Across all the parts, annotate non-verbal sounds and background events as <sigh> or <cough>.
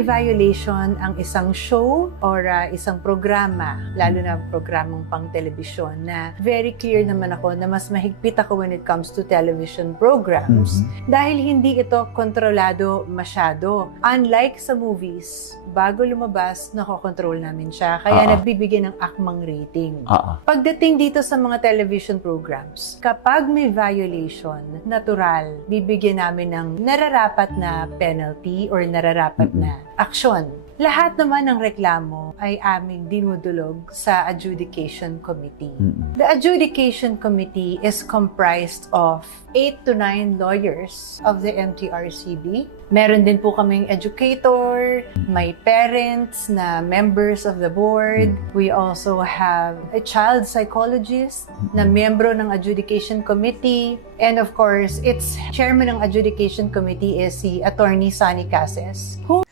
violation ang isang show or ah, isang programa, lalo na programang pang telebisyon, na very clear naman ako na mas mahigpit ako when it comes to television programs dahil hindi ito kontrolado masyado. Unlike sa movies, bago lumabas, nakokontrol namin siya. Kaya Ah. nagbibigay ng akmang rating. Oo. Pagdating dito sa mga television programs, kapag may violation, natural, bibigyan namin ng nararapat na penalty or nararapat Mm-mm. na aksyon. Lahat naman ng reklamo ay aming dinudulog sa adjudication committee. The adjudication committee is comprised of 8 to 9 lawyers of the MTRCB. Meron din po kaming educator, may parents na members of the board. We also have a child psychologist na miyembro ng adjudication committee. And of course, its chairman ng adjudication committee is si Attorney Sunny Cases, who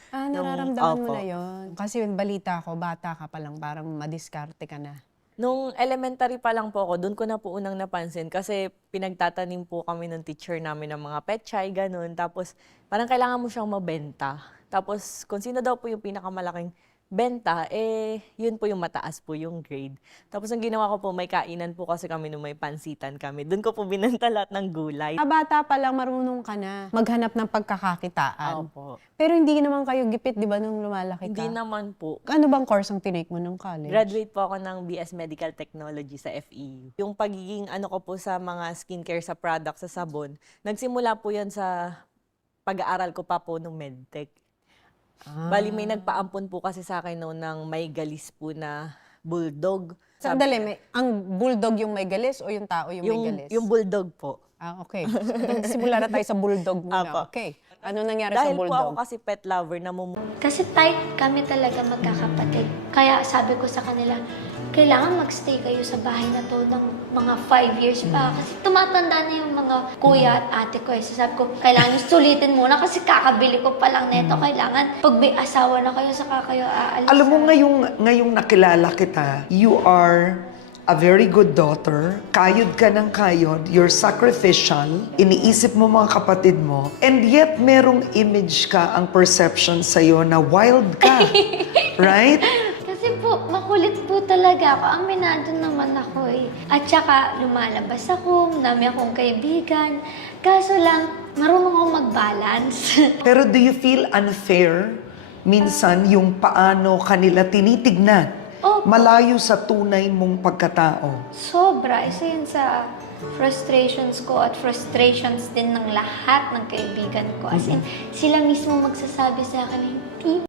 Nung- nararamdaman mo opo. na yon. Kasi yung balita ko, bata ka pa lang, parang madiskarte ka na. Nung elementary pa lang po ako, doon ko na po unang napansin kasi pinagtatanim po kami ng teacher namin ng mga petchay, ganun. Tapos parang kailangan mo siyang mabenta. Tapos kung sino daw po yung pinakamalaking benta, eh yun po yung mataas po yung grade. Tapos ang ginawa ko po, may kainan po kasi kami nung may pansitan kami. Doon ko po binenta lahat ng gulay. Ah, bata pa lang, marunong ka na maghanap ng pagkakakitaan. Opo. Pero hindi naman kayo gipit, di ba, nung lumalaki ka? Hindi naman po. Ano bang course ang tinake mo nung college? Graduate po ako ng BS Medical Technology sa FEU. Yung pagiging ano ko po sa mga skincare sa product sa sabon, nagsimula po yan sa pag-aaral ko pa po ng medtech. Ah. Bali may nagpaampon po kasi sa akin noon ng may galis po na bulldog. Sandali, may, ang bulldog yung may galis o yung tao yung, yung, may galis? yung bulldog po. Ah, okay. Simula na tayo sa bulldog muna. Apo. Okay. Ano nangyari Dahil sa po ako kasi pet lover na mum- Kasi tight kami talaga magkakapatid. Kaya sabi ko sa kanila, kailangan magstay kayo sa bahay na to ng mga five years pa. Kasi tumatanda na yung mga kuya at ate ko. Eh. So sabi ko, kailangan nyo sulitin muna kasi kakabili ko pa lang neto. Kailangan pag may asawa na kayo, saka kayo aalis. Alam mo, ngayong, ngayong nakilala kita, you are a very good daughter. Kayod ka ng kayod. You're sacrificial. Iniisip mo mga kapatid mo. And yet, merong image ka, ang perception sa'yo na wild ka. <laughs> right? Kasi po, makulit po talaga ako. Aminado naman ako eh. At saka, lumalabas ako, dami akong kaibigan. Kaso lang, marunong akong mag-balance. <laughs> Pero do you feel unfair minsan yung paano kanila tinitignan? Malayo sa tunay mong pagkatao. Sobra. Isa yun sa frustrations ko at frustrations din ng lahat ng kaibigan ko. As in, sila mismo magsasabi sa akin, hindi